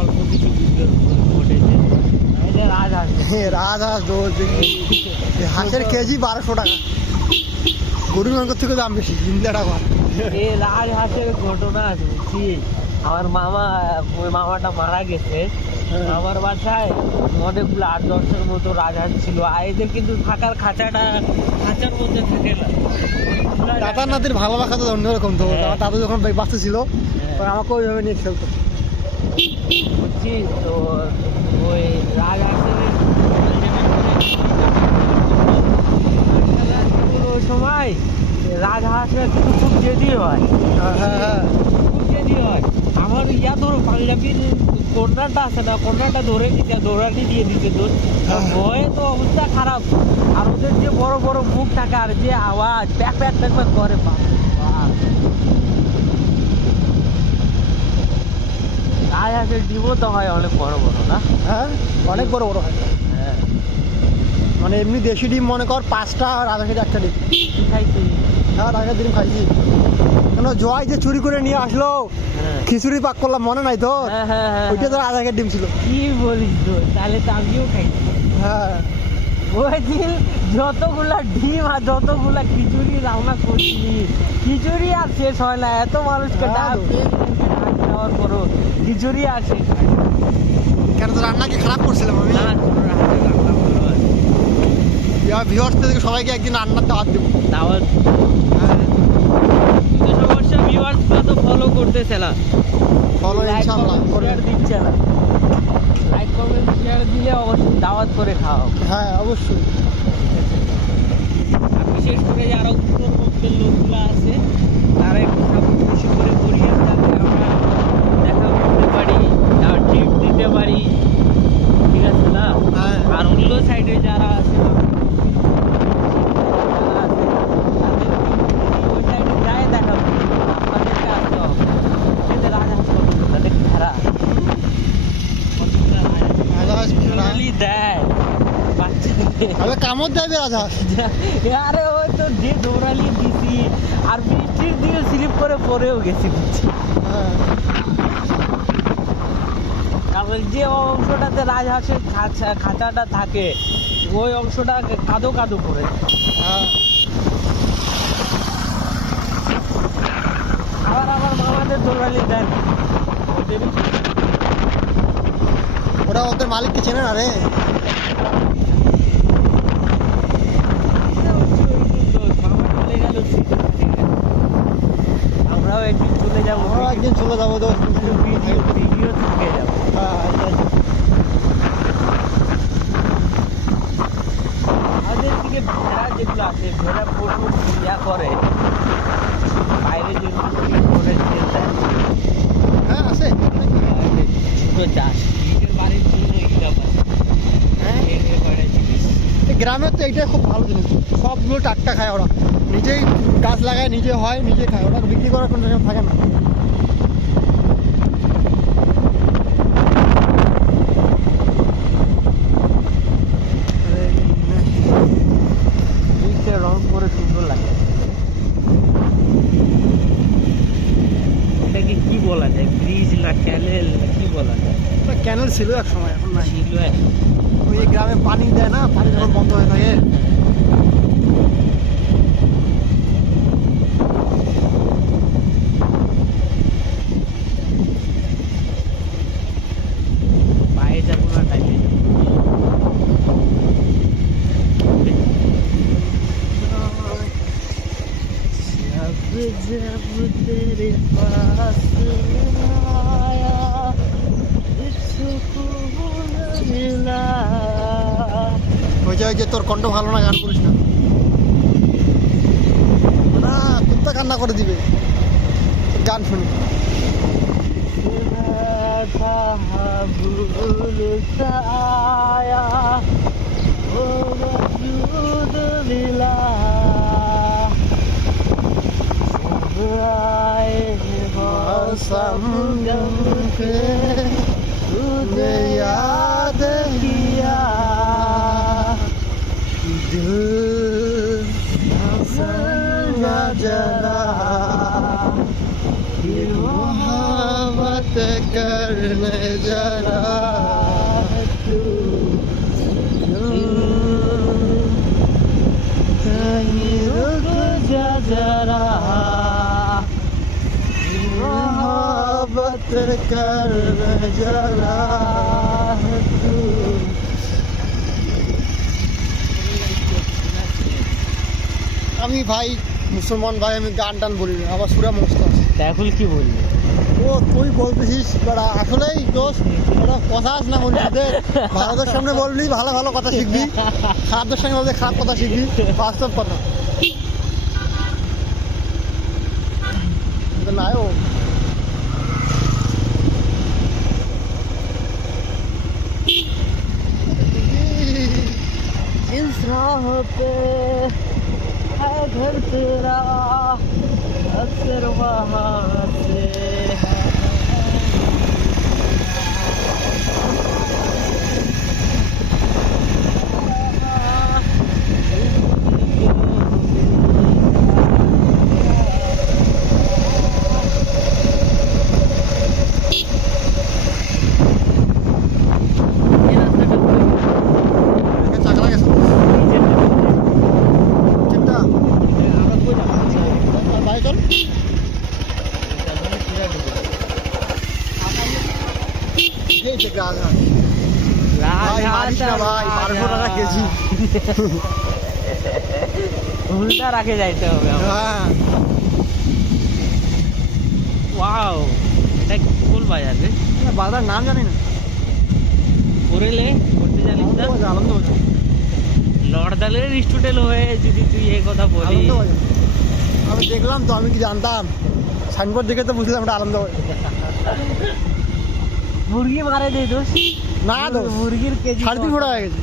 অল্প কিছু দুর্ঘটনা ঘটেছে। রাজহাঁস হাঁসের কেজি 1200 টাকা, গরুর মাংস থেকে দাম বেশি, ইন্ডিয়া টাকা। এই রাজহাঁসের ঘটনা আছে বুঝছিস? আমার মামা, ওই মামাটা মারা গেছে। আমার বাসায় অনেকগুলো 8-10-এর মতো রাজহাঁস ছিল। আর এদের কিন্তু থাকার খাঁচার মধ্যে থাকে না। দাদার নাতির ভালোবাসা তো অন্যরকম। তো হ্যাঁ। আমার দাদু যখন বাচ্চা ছিল হ্যাঁ। আমাকে ওইভাবে নিয়ে খেলতো। বুঝছিস তো? ওই রাজহাঁসের ওই সময় রাজহাঁসের কিন্তু খুব জেদি হয়। হ্যাঁ হ্যাঁ খুব জেদি হয়। আমার ইয়া ধরো পাঞ্জাবির কর্নারটা আছে না, কর্নারটা ধরে দিতে, দৌড়ানি দিয়ে দিতে তোর ভয়ে তো অবস্থা খারাপ। আর ওদের যে বড় বড় মুখ থাকে আর যে আওয়াজ প্যাক প্যাক প্যাক প্যাক করে, বাপ রে বাপ। রাজহাঁসের ডিমও তো হয় অনেক বড় বড় না? হ্যাঁ, অনেক বড় বড় হয়। হ্যাঁ। মানে এমনি দেশি ডিম মনে কর 5টা, আর রাজহাঁসের 1টা ডিম। কি খাইছি? হ্যাঁ, রাজহাঁসের ডিম খাইছি। কেন জয় যে চুরি করে নিয়ে আসলো, হ্যাঁ খিচুড়ি পাক করলাম, মনে নাই তো? হ্যাঁ হ্যাঁ হ্যাঁ। ওইটা তো রাজহাঁসের ডিম ছিল। কি বলিস তো? তাহলে তো আমিও খাইছি। হ্যাঁ, ওই দিন যতগুলা ডিম আর যতগুলা খিচুড়ি রান্না করছিলি, খিচুড়ি আর শেষ হয় না। এত মানুষকে হ্যাঁ ডাক তো। পেট দেওয়ার পরও খিচুড়ি আর শেষ হয় না। কেন তো রান্না কি খারাপ করছিলাম আমি? না, তোর হাতে রান্না ভালো আছে। ভিউয়ার্স থেকে সবাইকে একদিন রান্নার দাওয়াত দেবো। দাওয়াত। তুই তো সমস্যা সমস্যা ভিউয়ার্সরা তো ফলো করতেছে না, ফলো ইনশাআল্লাহ করে। শেয়ার দিচ্ছে না। লাইক কমেন্ট শেয়ার দিলে অবশ্যই দাওয়াত করে খাওয়াও। হ্যাঁ অবশ্যই। আর বিশেষ করে যারা উত্তরবঙ্গের লোকগুলো আছে তারা একটু সাপোর্ট বেশি করে করিয়ে যাতে আমরা দেখা করতে পারি, আর ট্রিপ দিতে পারি, ঠিক আছে না? হ্যাঁ আর অন্য সাইডে যারা আছে ওই সাইডে যায় দেখা করি, আপনাদেরকে আসতে হবে। সেটা রাজহাঁস কত তাদের ভেড়া রাজহাঁস ভেড়া। টোটালি দেয় বাচ্চাদের। আবে কামড় দেবে রাজহাঁস। আরে ওই তো যে দৌড়ালি দিছি, আর বৃষ্টির দিনে স্লিপ করে পড়েও গেছি বুঝছি। হ্যাঁ কারণ যে অংশটাতে রাজহাঁসের খাঁচাটা থাকে ওই অংশটা কাদো কাদো করে দেয়। হ্যাঁ আবার আমার মামাদের দৌড়ালি দেন ওদেরই ওরা ওদের মালিককে চেনে না রে। মামা চলে গেল, আমরাও একদিন চলে যাবো, আমরা একদিন চলে যাবো তো। ভিডিও ভিডিও থেকে যাবো। হ্যাঁ আমাদের দিকে ভেড়া যেগুলো আছে ভেড়া প্রচুর ইয়া করে, বাইরে যেগুলো করে তেল দেয়, হ্যাঁ আছে। ছোটো চাষ নিজের বাড়ির জন্য এগুলো পাচ্ছে। হ্যাঁ এর কয়টা জিনিস এই গ্রামের তো এইটাই খুব ভালো জিনিস, সবগুলো টাটকা খায় ওরা, নিজেই গাছ লাগায়, নিজে হয়, নিজে খায়, ওরা বিক্রি করার কোনো টাইম থাকে না। দুইটা রং করে সুন্দর লাগে। এটাকে কি বলা যায়, ব্রিজ না ক্যানেল না কি বলা যায়? ক্যানেল ছিল এক সময়, এখন নাই। ছিল এক। ওই যে গ্রামে পানি দেয় না, পানি যখন বন্ধ হয়ে থাকে। পায়ে যাবো না টাইমে जब तेरे पास आया सुकून मिला। ওই যে তোর কণ্ঠ ভালো না, গান করিস না। না কুত্তা কান্না করে দিবে গান শুনি। भूल आया वो वजूद मिला आए मौसम गम के तुझे याद किया दिल समझा जरा मोहब्बत करने जरा तू कहीं रुक जा जरा मोहब्बत करने जरा तू। আমি ভাই মুসলমান ভাই, আমি গান টান বলি না, আবার সুরা মস্ত আছে। এখন কি বললি? ও তুই বলতেছিস বেড়া, আসলেই দোষ ওরা কথা আস না বন্ধুদের, ভারতের সামনে বললি ভালো ভালো কথা শিখবি, খারাপদের সঙ্গে বলতে খারাপ কথা শিখবি, বাস্তব কথা। নাই ও इस राह पे है घर तेरा अक्सर वहाँ से চাকরা গেছে চিন্তা ভাই চল। এই যে গাছ ভাই মারিস না ভাই, 1200 টাকা কেজি। উল্টা রাখে যাইতে হবে আমার। হ্যাঁ ওয়াও, এটা কোন বাজার রে? বাজার নাম জানি না। করেলে করতে জানিস না? আনন্দবাজার। লর্ডদালের স্টুডেন্ট হয়ে যদি তুই এই কথা বলিস, আনন্দবাজার। আমি দেখলাম তো, আমি কি জানতাম? সাইনবোর্ড দেখে তো বুঝলাম এটা আনন্দবাজার। মুরগি মারে দে দোষ না দোষ, মুরগির কেজি 350 টাকা হয়ে গেছে।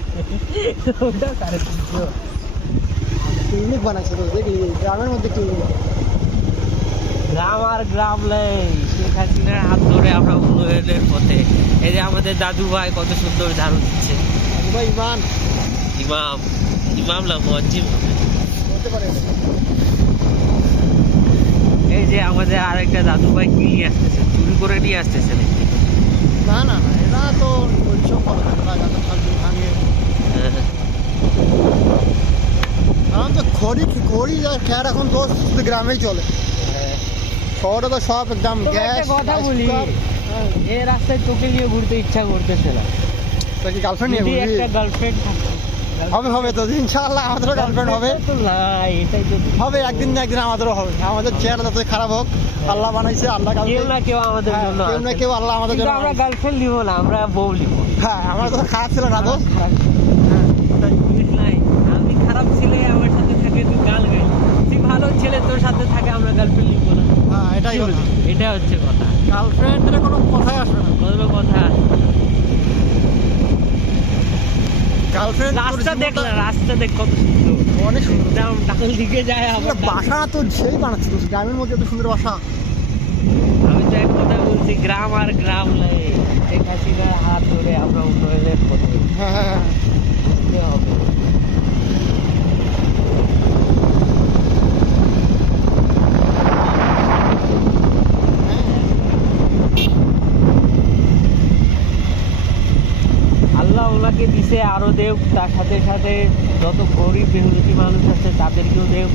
ওটা 350। ক্লিনিক বানাচ্ছে তো, দেখলি গ্রামের মধ্যে ক্লিনিক। গ্রাম আর গ্রাম লাই, শেখ হাসিনার হাত ধরে আমরা উন্নয়নের পথে। এই যে আমাদের দাদু ভাই কত সুন্দর ঝাড়ু দিচ্ছে। ভাই ইমান ইমাম, ইমাম না মুয়াজ্জিম। বলতে পারে। এই যে আমাদের আরেকটা দাদু ভাই কি নিয়ে আসতেছে, চুরি করে নিয়ে আসতেছে নাকি? না না না, এরা তো পরিশ্রম করে না, এরা গাঁদা ফালতু ভাঙে। কারণ তো খড়ি আর খ্যার এখন তো শুধু গ্রামেই চলে। শহরে তো সব একদম তোকে গ্যাস। একটা কথা বলি, হ্যাঁ। এই রাস্তায় তোকে নিয়ে ঘুরতে ইচ্ছা করতেছে না। তো কি গার্লফ্রেন্ড নিয়ে যদি ঘুরবি? একটা গার্লফ্রেন্ড থাকে, হবে হবে তো, ইনশাআল্লাহ আমাদেরও গার্লফ্রেন্ড হবে। তো নাই, এটাই তো। হবে একদিন না একদিন আমাদেরও হবে। আমাদের চেহারা যতই খারাপ হোক, আল্লাহ বানাইছে, আল্লাহ কেউ না কেউ আমাদের হ্যাঁ, জন্য কেউ না আছে। কেউ আল্লাহ আমাদের কিন্তু জন্য আমরা বানাইছে। গার্লফ্রেন্ড নিব না, আমরা বউ নিব। হ্যাঁ, আমার তো খারাপ ছিল না তো। বুঝিস নাই, আমি খারাপ ছেলে আমার সাথে থাকে তুই গাল গাই, তুই ভালো ছেলে তোর সাথে থাকে আমরা গার্লফ্রেন্ড নিব না। হ্যাঁ, এটাই কথা। এটা হচ্ছে কথা, গার্লফ্রেন্ডের কোনো কথাই আসবে না। কোনো কথা। গার্লফ্রেন্ড রাস্তা দেখ না, রাস্তা দেখ কত সুন্দর, অনেক সুন্দর। একদম ডাল দিকে যায় আবার ডান। বাসা তো সেই বানাচ্ছে তো, গ্রামের মধ্যে এত সুন্দর বাসা। আমি তো এক কথা বলছি, গ্রাম আর গ্রাম নাই, শেখ হাসিনার হাত ধরে আমরা উন্নয়নের পথে হ্যাঁ হ্যাঁ হ্যাঁ। যেতে হবে। আল্লাহ ওনাকে দিছে আরো দেব, তার সাথে সাথে যত গরিব বেহুলতি মানুষ আছে তাদেরকেও দেব,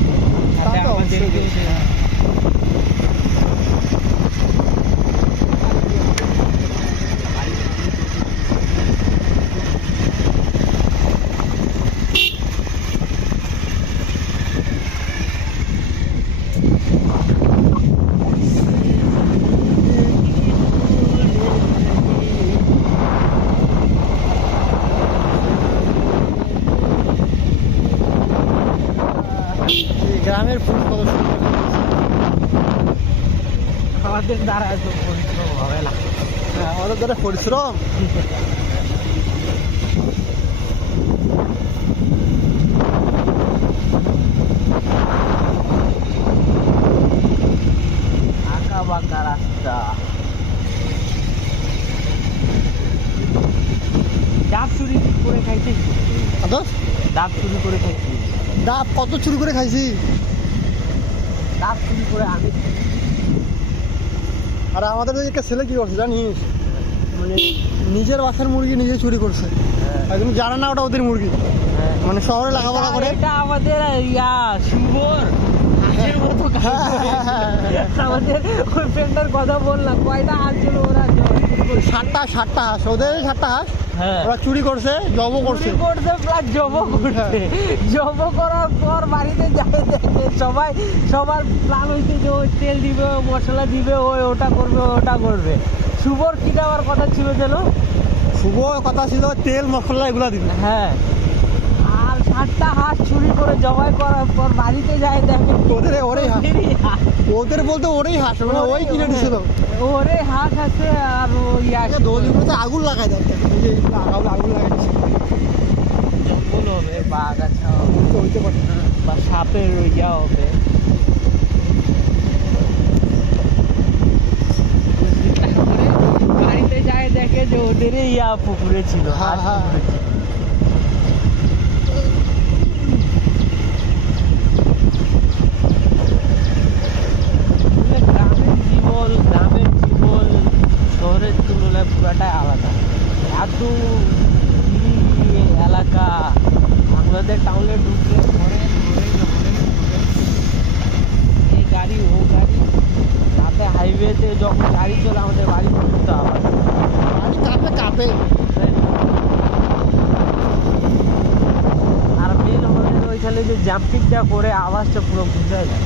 সাথে তা তো অবশ্যই আমাদেরকেও দিয়েছে। দেব। এই গ্রামের ফুল কত সুন্দর। আমাদের দ্বারা এত পরিশ্রম হবে না। হ্যাঁ, আমাদের দ্বারা পরিশ্রম। আঁকা বাঁকা রাস্তা, ডাব চুরি করে খাইছিস? আদর্শ ডাব চুরি করে খাইছিস? ডাব কত চুরি করে খাইছি। ডাব চুরি করে আমি আর আমাদের ওইদিকে ছেলে কি করছে জানিস, মানে নিজের বাসার মুরগি নিজে চুরি করছে। একদম জানে না ওটা ওদের মুরগি, মানে শহরে লেখাপড়া করে। এটা আমাদের ইয়া শুভর হাঁসের মতো কাজ হ্যাঁ, করে। হ্যাঁ, হ্যাঁ, হ্যাঁ। আমাদের ওই ফ্রেন্ডের কথা বললাম, কয়টা হাঁস ছিল ওরা সাতটা হাঁস, ওদের 7টা হাঁস হ্যাঁ ওরা চুরি করছে, জবও করছে। চুরি করছে প্লাস জবও করছে। জব করার পর বাড়িতে যাবে দেখে সবাই, সবার প্ল্যান হইছে যে ওই তেল দিবে, মশলা দিবে, ওই ওটা করবে ওটা করবে। শুভর কি দেওয়ার কথা ছিল যেন? শুভ কথা ছিল তেল মশলা এগুলা দিবে। হ্যাঁ, আর 7টা হাঁস চুরি করে জবাই করার পর বাড়িতে যায় দেখে ওদের ওরেই হাঁস, ওদেরই হাঁস। ওদের বলতে ওরেই হাঁস, মানে ওই কিনে দিছিল। ওরে হাঁস আছে আর ওই দোলগুলোতে আগুন লাগাই দেয়, এই যে আগুন লাগাই দিচ্ছে। জঙ্গল হবে বা আগাছা তো হইতে পারে। বা সাপের ইয়া হবে। বাড়িতে যায় দেখে যে ওদের ইয়া পুকুরে ছিল, হাঁস হ্যাঁ, হ্যাঁ। পুকুরে ছিল। গ্রামের জীবন, গ্রামের জীবন শহরের তুলনায় পুরাটাই আলাদা। এত নিরিবিলি এলাকা, আমাদের টাউনে ঢুকলে ঘরে এই গাড়ি ও গাড়ি, রাতে হাইওয়েতে যখন গাড়ি চলে আমাদের বাড়ি পর্যন্ত আওয়াজ। আমি কাঁপে কাঁপে। আর মেন আমাদের ওইখানে যে জাম্পিংটা করে আওয়াজটা পুরো বুঝাই যায়।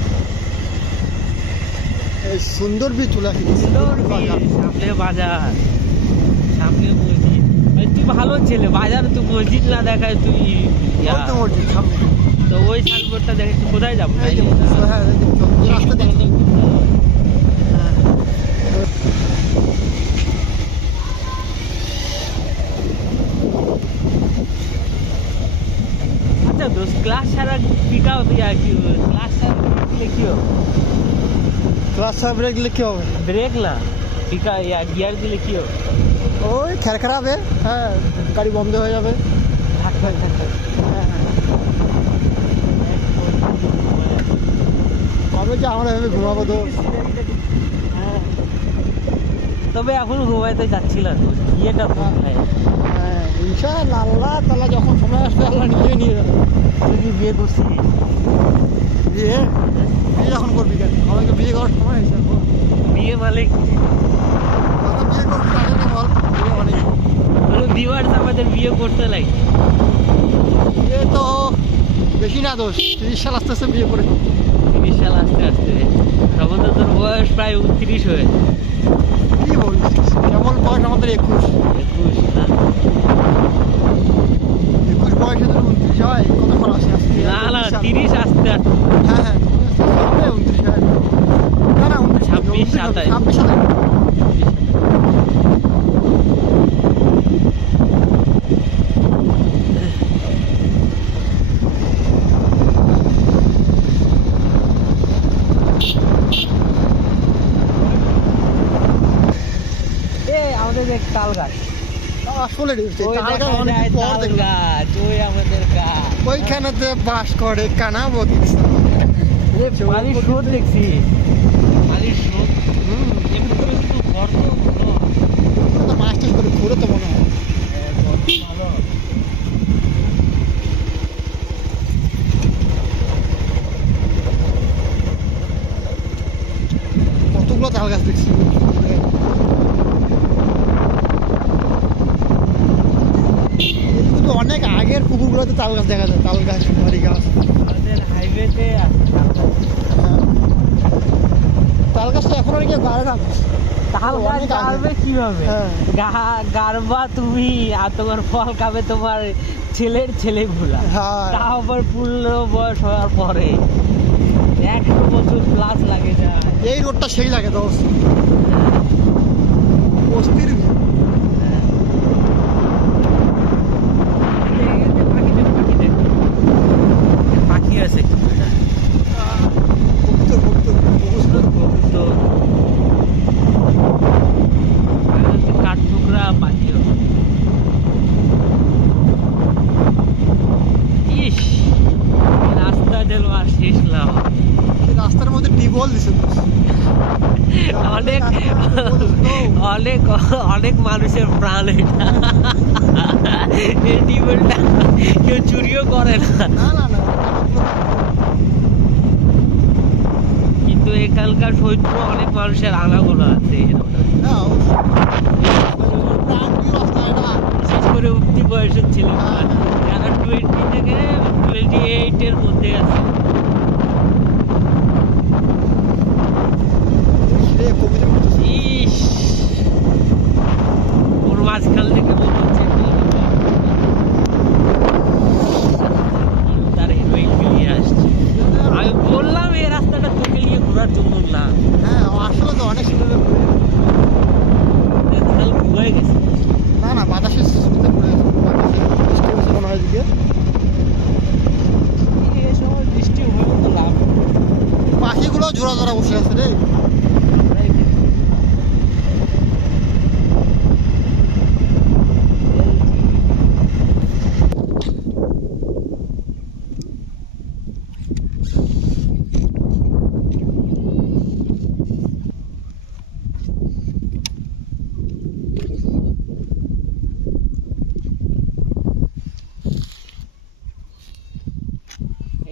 এই সুন্দর বীজ চলে আসি সুন্দর সামনে বাজার, সামনে মসজিদ। ভাই তুই ভালো ছেলে, বাজার তুই মসজিদ না দেখায় তুই ইয়া। তো মসজিদ সামনে। তো ওই সাইনবোর্ডটা দেখে তুই কোথায় যাবো? এই যে হ্যাঁ এই যে রাস্তা দেখি। হ্যাঁ। আচ্ছা দোস্ত, ক্লাস ছাড়া পিকাও দিয়া কি ক্লাস ছাড়া দিলে কি হবে? ক্লাস সাহেব ব্রেক দিলে কি হবে? ব্রেক না, পিকা ইয়া গিয়ার দিলে কি হবে? ওই খেরখেরা হবে, হ্যাঁ গাড়ি বন্ধ হয়ে যাবে। ধাক ধাক ধাক ধাক। হ্যাঁ কবে যে আমরা এভাবে ঘুমাবো তো। হ্যাঁ। তবে এখন ঘুমাইতে যাচ্ছিলাম দোস্ত, বিয়েটা কোথায়? হ্যাঁ ইনশাআল্লাহ আল্লাহ তাআলা যখন সময় আসবে আল্লাহ নিজে নিয়ে যাবে। তুই কি বিয়ে করছিস? বিয়ে বিয়ে যখন করবি কেন, আমাকে বিয়ে করার সময় হয়েছে এখন। বিয়ে মানে কি? যখন বিয়ে করবি তাহলে তো বল বিয়ে মানে কি? ভিউয়ার্স আমাদের বিয়ে করতে লাগে। বিয়ে তো বেশি না দোষ, 30 সাল আস্তে আস্তে বিয়ে করে ফেলবো। 30 সাল আস্তে আস্তে, তখন তো তোর বয়স প্রায় 29 হয়ে। কি বলছিস, কেমন বয়স আমাদের 21। 21 না? 21 বয়সে তো 29 হয়, কত বড় আছে আজকে? না না 30 আস্তে আস্তে। হ্যাঁ হ্যাঁ 29 হয়। না না 29 26, 27 26 সালে। আমাদের দেখ তাল গাছ, আসলে ওই তালগাছ দেখা অনেক যায় পর তাল দেখলাম। গাছ, ওই আমাদের গাছ। ওইখানেতে বাস করে কানা বকিস। পানির স্রোত দেখছি, পানির স্রোত এমনি করে শুধু ঘর তো মাছ টাছ করে ঘুরে তো মনে হয়। ভালো। কতগুলো তাল গাছ দেখছি। কিন্তু অনেক আগের পুকুরগুলোতে তাল গাছ দেখা যায়, তাল গাছ সুপারি গাছ। আমাদের হাইওয়েতে আছে তাল গাছ। হ্যাঁ। তাল গাছটা এখন আর কি গাড়ে না। তাল গাছ অনেক আগে। গাড়বে কিভাবে? হ্যাঁ। গাড়বা তুমি, আর তোমার ফল খাবে তোমার ছেলের ছেলে গুলা। হ্যাঁ তাও আবার পূর্ণ বয়স হওয়ার পরে 100 বছর প্লাস লাগে যায়। এই রোডটা সেই লাগে দোষ, অস্থির ভিড়। পাখি আছে কবুতর কবুতর কবুতর, কাঠঠোকরা পাখি। ইস, রাস্তা যেন আর শেষ না হয়। এই রাস্তার মধ্যে টিবল দিছে দোষ। অনেক অনেক অনেক মানুষের প্রাণ এটা। এই টিউবওয়েলটা কেউ চুরিও করে না, না না না কিন্তু এখানকার সৈত্র অনেক মানুষের আনাগোনা আছে। না, প্রাণ কি রাস্তা এটা। বিশেষ করে উঠতি বয়সের ছেলে যারা 20 থেকে 28 এর মধ্যে আছে। রে কবিতা করতেছে। ইস, ওর মাঝখান থেকে মনে হচ্ছে তার হিরোইন মিলিয়ে আসছে। আমি বললাম এই রাস্তাটা তোকে নিয়ে ঘোরার জন্য না, হ্যাঁ আসলে তো অনেক সুন্দর কাল ঘুরে গেছে। না না বাতাসের সুবিধা পড়ে গেছে, বৃষ্টি হয়েছে মনে হয় এদিকে। এই সময় বৃষ্টি হয়েও তো লাভ নেই। পাখিগুলো জোড়া জোড়া বসে আছে রে।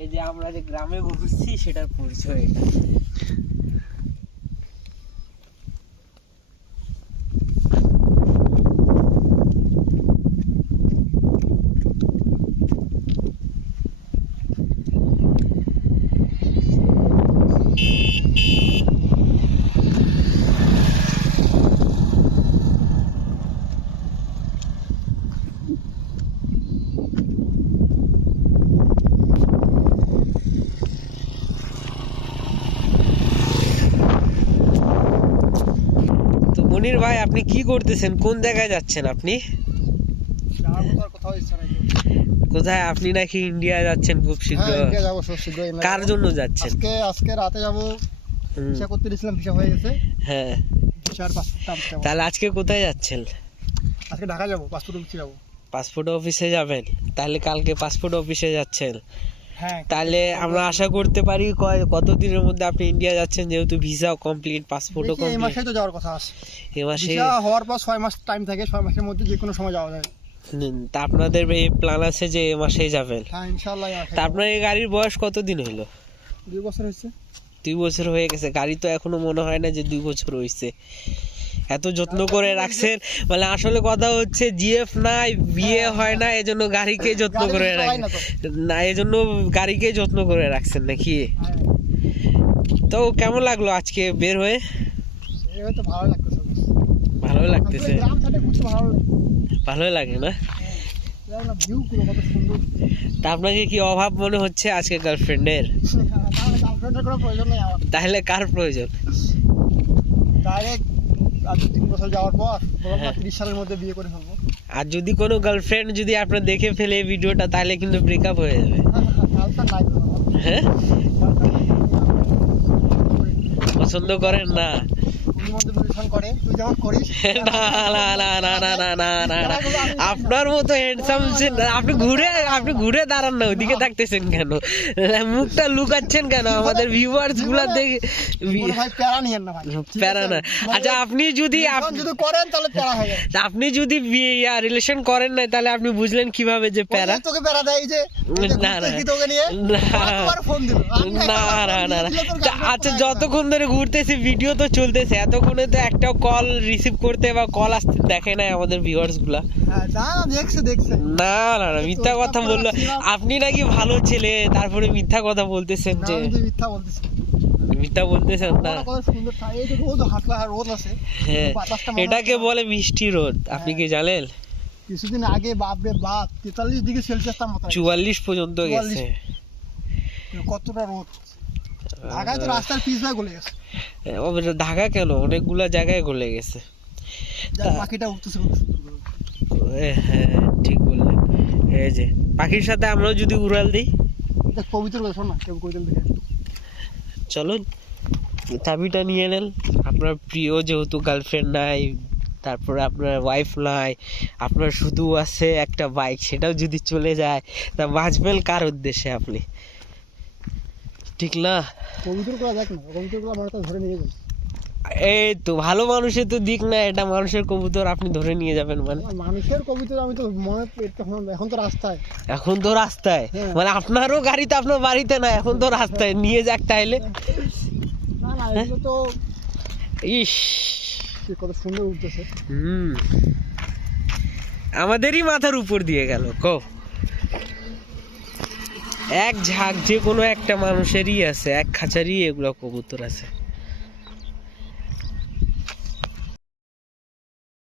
এই যে আমরা যে গ্রামে ঘুরছি সেটার পরিচয় এটা। মনির ভাই, আপনি কি করতেছেন? কোন জায়গায় যাচ্ছেন আপনি? যাওয়ার মতো আর কোথাও ইচ্ছা নাই। কোথায়? আপনি নাকি ইন্ডিয়া যাচ্ছেন খুব হ্যাঁ, শীঘ্র? ইন্ডিয়া যাবো খুব শীঘ্রই। কার জন্য যাচ্ছেন? আজকে রাতে যাবো। হুম, ভিসা করতে দিয়েছিলাম, ভিসা হয়ে গেছে। হ্যাঁ। ভিসার পাসপোর্ট আনতে যাবো। তাহলে আজকে কোথায় যাচ্ছেন? আজকে ঢাকা যাবো, পাসপোর্ট অফিসে যাবো। পাসপোর্ট অফিসে যাবেন? তাহলে কালকে পাসপোর্ট অফিসে যাচ্ছেন? হ্যাঁ। তাহলে আমরা আশা করতে পারি কতদিনের মধ্যে আপনি ইন্ডিয়া যাচ্ছেন, যেহেতু ভিসাও কমপ্লিট, পাসপোর্টও দেখি, এই কমপ্লিট? মাসেই তো যাওয়ার কথা আছে। এই মাসে? ভিসা হওয়ার পর 6 মাস টাইম থাকে, 6 মাসের মধ্যে যে কোনো সময় যাওয়া যায়। তা আপনাদের এই প্ল্যান আছে যে এই মাসেই যাবেন? হ্যাঁ, ইনশাআল্লাহ। তা আপনার এই গাড়ির বয়স কতদিন হইলো? 2 বছর হয়েছে। 2 বছর হয়ে গেছে। গাড়ি তো এখনো মনে হয় না যে 2 বছর হয়েছে। এত যত্ন করে রাখছেন, মানে আসলে কথা হচ্ছে জিএফ নাই, বিয়ে হয় না, এজন্য গাড়িকে যত্ন গাড়ি করে বেশি চালাই রাখেন না তো। না, এজন্য গাড়িকে যত্ন করে রাখছেন নাকি? হ্যাঁ, তো কেমন লাগলো আজকে বের হয়ে? এই হয়তো ভালো লাগতেছে। ভালো লাগতেছে? গ্রাম সাইডে ঘুরতে ভালো লাগে। ভালোই লাগে না? এর না ভিউ গুলো কত সুন্দর। তা আপনাকে কি অভাব মনে হচ্ছে আজকে গার্লফ্রেন্ডের? তাহলে গার্লফ্রেন্ডের কোনো প্রয়োজন নেই আমার। তাহলে কার প্রয়োজন? ডাইরেক্ট আর 2-3 বছর যাওয়ার পর বললাম না, হ্যাঁ। 30 সালের মধ্যে বিয়ে করে ফেলবো। আর যদি কোনো গার্লফ্রেন্ড যদি আপনার দেখে ফেলে এই ভিডিওটা, তাহলে কিন্তু ব্রেকআপ হয়ে যাবে। গার্লফ্রেন্ড নাই তো আমার। হ্যাঁ, পছন্দ করেন না? উনি মধ্যে রিলেশন করে, তুই যেমন করিস। না না না না না না না না না, আপনার মতো হ্যান্ডসাম, আপনি ঘুরে দাঁড়ান না, ওইদিকে থাকতেছেন কেন? মুখটা লুকাচ্ছেন কেন? আমাদের ভিউয়ার্স গুলা দেখে বড় ভাই প্যারা নিয়েন না ভাই, ঠিক প্যারা আছে? না। আচ্ছা, আপনি যদি যদি করেন তাহলে প্যারা হয়ে যাবে। আপনি যদি রিলেশন করেন নাই, তাহলে আপনি বুঝলেন কিভাবে যে প্যারা? ওই যে তোকে প্যারা দেয়, এই যে না, না। তোকে নিয়ে না। কতবার ফোন দিল। না না না না। আচ্ছা, যতক্ষণ ধরে ঘুরতেছি ভিডিও তো চলতেছে, এতক্ষণে তো একটা কল রিসিভ করতে বা কল আসতে দেখে নাই আমাদের ভিউয়ার্স গুলা? হ্যাঁ, না দেখছে। না না না, মিথ্যা কথা বললো। আপনি নাকি ভালো ছেলে, তারপরে মিথ্যা কথা বলতেছেন না, যে? আমি তো মিথ্যা বলতেছি। মিথ্যা বলতেছেন না? কত সুন্দর ঠাই, এই যে রোদ হাঁটলা, রোদ আছে। হ্যাঁ, বাতাসটা মনে এটাকে হচ্ছে- বলে মিষ্টি রোদ। আপনি কি জানেন? কিছুদিন আগে বাপরে বাপ 43 ডিগ্রি সেলসিয়াস তাপমাত্রা। 44 পর্যন্ত 44 গেছে। কতটা রোদ! ঢাকায় তো রাস্তার পিচ ভাই গলে গেছে। ঢাকা কেন, অনেকগুলা জায়গায় গলে গেছে। যার পাখিটা উঠতেছে কত সুন্দর করে। হ্যাঁ, ঠিক বললেন। এই যে পাখির সাথে আমরাও যদি উড়াল দিই। এটা পবিত্র কথা, শোন না, কেউ কইতেন দেখে। চলুন, চাবিটা নিয়ে নেন। আপনার প্রিয় যেহেতু গার্লফ্রেন্ড নাই, তারপরে আপনার ওয়াইফ নাই, আপনার শুধু আছে একটা বাইক, সেটাও যদি চলে যায়, তা বাঁচবেন কার উদ্দেশ্যে আপনি? ঠিক না? পবিত্র করা যাক না, পবিত্র করা মানে তো ধরে নিয়ে যাবে। এই তো ভালো মানুষের তো দিক না, এটা মানুষের কবুতর আপনি ধরে নিয়ে যাবেন মানে? আর মানুষের পবিত্র আমি তো মনে এখন তো রাস্তায়। এখন তো রাস্তায়, হ্যাঁ। মানে আপনারও গাড়িতে, আপনার বাড়িতে না, এখন তো রাস্তায় নিয়ে যাক তাইলে। না এগুলো তো ইস, কত সুন্দর উঠতেছে। আমাদেরই মাথার উপর দিয়ে গেল। এক ঝাঁক যে কোনো একটা মানুষেরই আছে, এক খাঁচারই এগুলো কবুতর আছে।